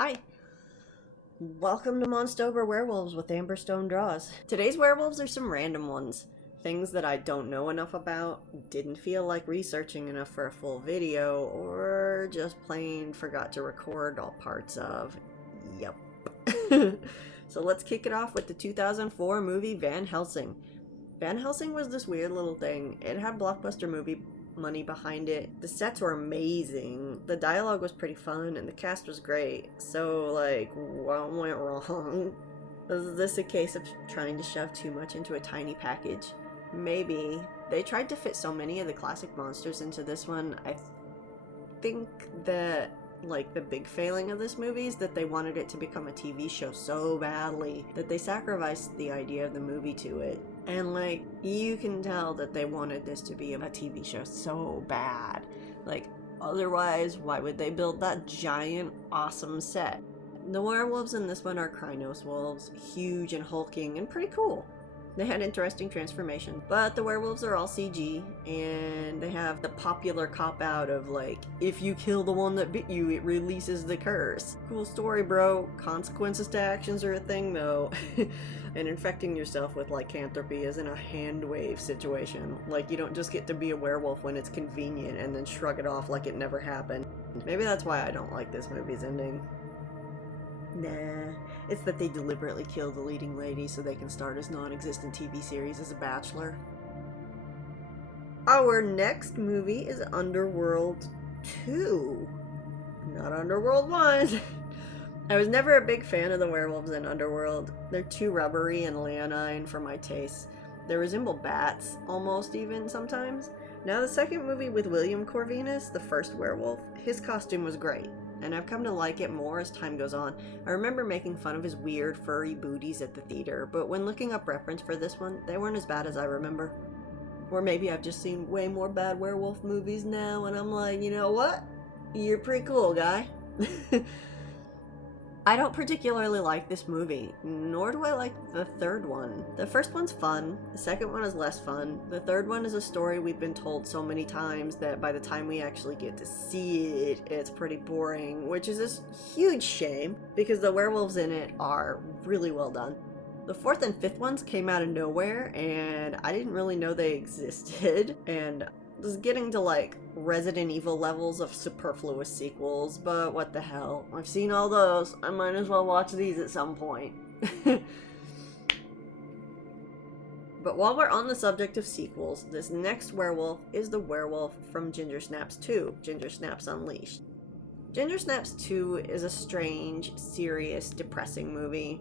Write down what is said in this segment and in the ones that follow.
Hi, welcome to Monstober Werewolves with Amberstone Draws. Today's werewolves are some random ones. Things that I don't know enough about, didn't feel like researching enough for a full video, or just plain forgot to record all parts of. Yep. So let's kick it off with the 2004 movie Van Helsing. Van Helsing was this weird little thing. It had blockbuster movie money behind it. The sets were amazing. The dialogue was pretty fun and the cast was great. So, like, what went wrong? Was this a case of trying to shove too much into a tiny package? Maybe. They tried to fit so many of the classic monsters into this one. I think that, like, the big failing of this movie is that they wanted it to become a TV show so badly that they sacrificed the idea of the movie to it. And, like, you can tell that they wanted this to be a TV show so bad. Like, otherwise, why would they build that giant, awesome set? The werewolves in this one are Krynos wolves, huge and hulking and pretty cool. They had interesting transformation, but the werewolves are all CG, and they have the popular cop-out of, like, if you kill the one that bit you, it releases the curse. Cool story, bro. Consequences to actions are a thing, though. And infecting yourself with lycanthropy isn't a hand wave situation. Like, you don't just get to be a werewolf when it's convenient and then shrug it off like it never happened. Maybe that's why I don't like this movie's ending. Nah, it's that they deliberately kill the leading lady so they can start his non-existent TV series as a bachelor. Our next movie is Underworld 2. Not Underworld 1. I was never a big fan of the werewolves in Underworld. They're too rubbery and leonine for my taste. They resemble bats, almost even sometimes. Now the second movie with William Corvinus, the first werewolf, his costume was great, and I've come to like it more as time goes on. I remember making fun of his weird furry booties at the theater, but when looking up reference for this one, they weren't as bad as I remember. Or maybe I've just seen way more bad werewolf movies now, and I'm like, you know what? You're pretty cool, guy. I don't particularly like this movie, nor do I like the third one. The first one's fun, the second one is less fun, the third one is a story we've been told so many times that by the time we actually get to see it, it's pretty boring, which is a huge shame, because the werewolves in it are really well done. The fourth and fifth ones came out of nowhere, and I didn't really know they existed, and was getting to, like, Resident Evil levels of superfluous sequels, but what the hell. I've seen all those. I might as well watch these at some point. But while we're on the subject of sequels, this next werewolf is the werewolf from Ginger Snaps 2, Ginger Snaps Unleashed. Ginger Snaps 2 is a strange, serious, depressing movie.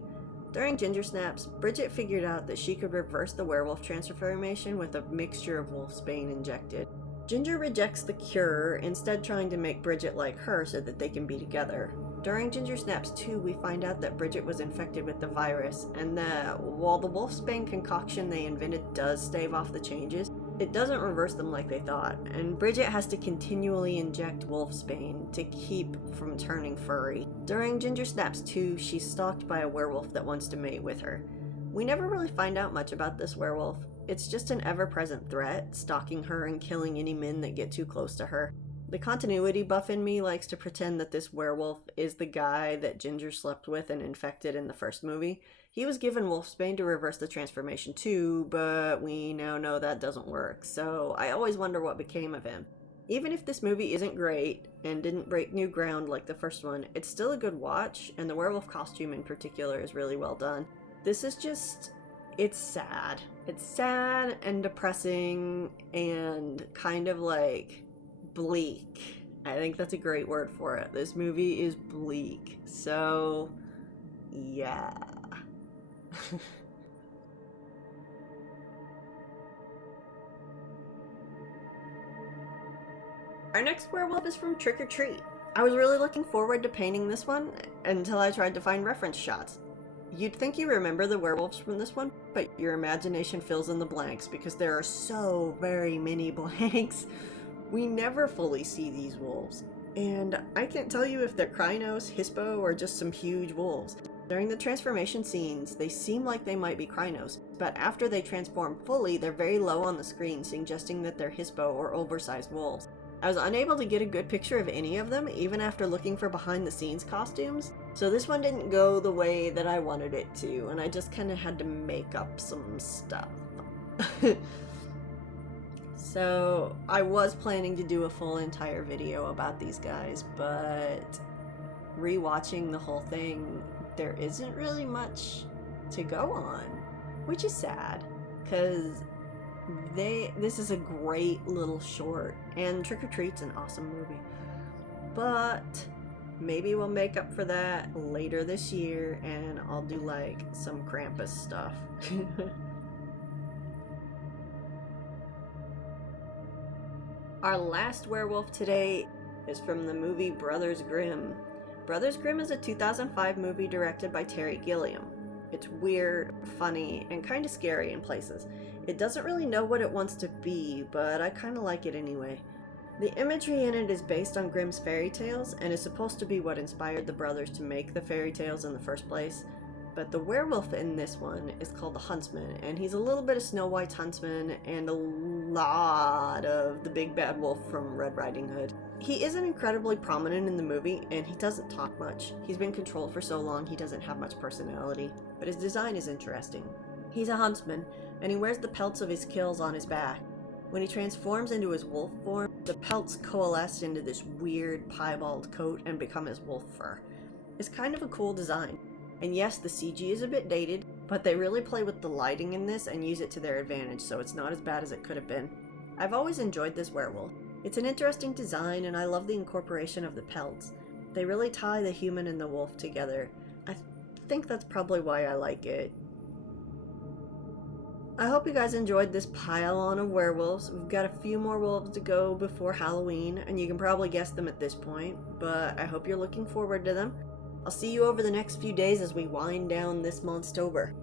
During Ginger Snaps, Bridget figured out that she could reverse the werewolf transformation with a mixture of wolfsbane injected. Ginger rejects the cure, instead trying to make Bridget like her so that they can be together. During Ginger Snaps 2, we find out that Bridget was infected with the virus, and that while the wolfsbane concoction they invented does stave off the changes, it doesn't reverse them like they thought, and Bridget has to continually inject wolfsbane to keep from turning furry. During Ginger Snaps 2, she's stalked by a werewolf that wants to mate with her. We never really find out much about this werewolf. It's just an ever-present threat, stalking her and killing any men that get too close to her. The continuity buff in me likes to pretend that this werewolf is the guy that Ginger slept with and infected in the first movie. He was given wolfsbane to reverse the transformation too, but we now know that doesn't work, so I always wonder what became of him. Even if this movie isn't great, and didn't break new ground like the first one, it's still a good watch, and the werewolf costume in particular is really well done. This is just... it's sad. It's sad and depressing and kind of like bleak. I think that's a great word for it. This movie is bleak. So, yeah. Our next werewolf is from Trick or Treat. I was really looking forward to painting this one until I tried to find reference shots. You'd think you remember the werewolves from this one, but your imagination fills in the blanks because there are so very many blanks. We never fully see these wolves, and I can't tell you if they're Krynos, Hispo, or just some huge wolves. During the transformation scenes, they seem like they might be Krynos, but after they transform fully, they're very low on the screen, suggesting that they're Hispo or oversized wolves. I was unable to get a good picture of any of them, even after looking for behind the scenes costumes, so this one didn't go the way that I wanted it to, and I just kind of had to make up some stuff. So I was planning to do a full entire video about these guys, but rewatching the whole thing, there isn't really much to go on, which is sad, because this is a great little short, and Trick or Treat's an awesome movie. But maybe we'll make up for that later this year, and I'll do like some Krampus stuff. Our last werewolf today is from the movie Brothers Grimm. Brothers Grimm is a 2005 movie directed by Terry Gilliam. It's weird, funny, and kind of scary in places. It doesn't really know what it wants to be, but I kind of like it anyway. The imagery in it is based on Grimm's fairy tales and is supposed to be what inspired the brothers to make the fairy tales in the first place. But the werewolf in this one is called the Huntsman, and he's a little bit of Snow White's huntsman and a lot of the big bad wolf from Red Riding Hood. He isn't incredibly prominent in the movie, and he doesn't talk much. He's been controlled for so long he doesn't have much personality, but his design is interesting. He's a huntsman, and he wears the pelts of his kills on his back. When he transforms into his wolf form, the pelts coalesce into this weird piebald coat and become his wolf fur. It's kind of a cool design. And yes, the CG is a bit dated, but they really play with the lighting in this and use it to their advantage, so it's not as bad as it could have been. I've always enjoyed this werewolf. It's an interesting design, and I love the incorporation of the pelts. They really tie the human and the wolf together. I think that's probably why I like it. I hope you guys enjoyed this pile on of werewolves. We've got a few more wolves to go before Halloween, and you can probably guess them at this point, but I hope you're looking forward to them. I'll see you over the next few days as we wind down this Monstober.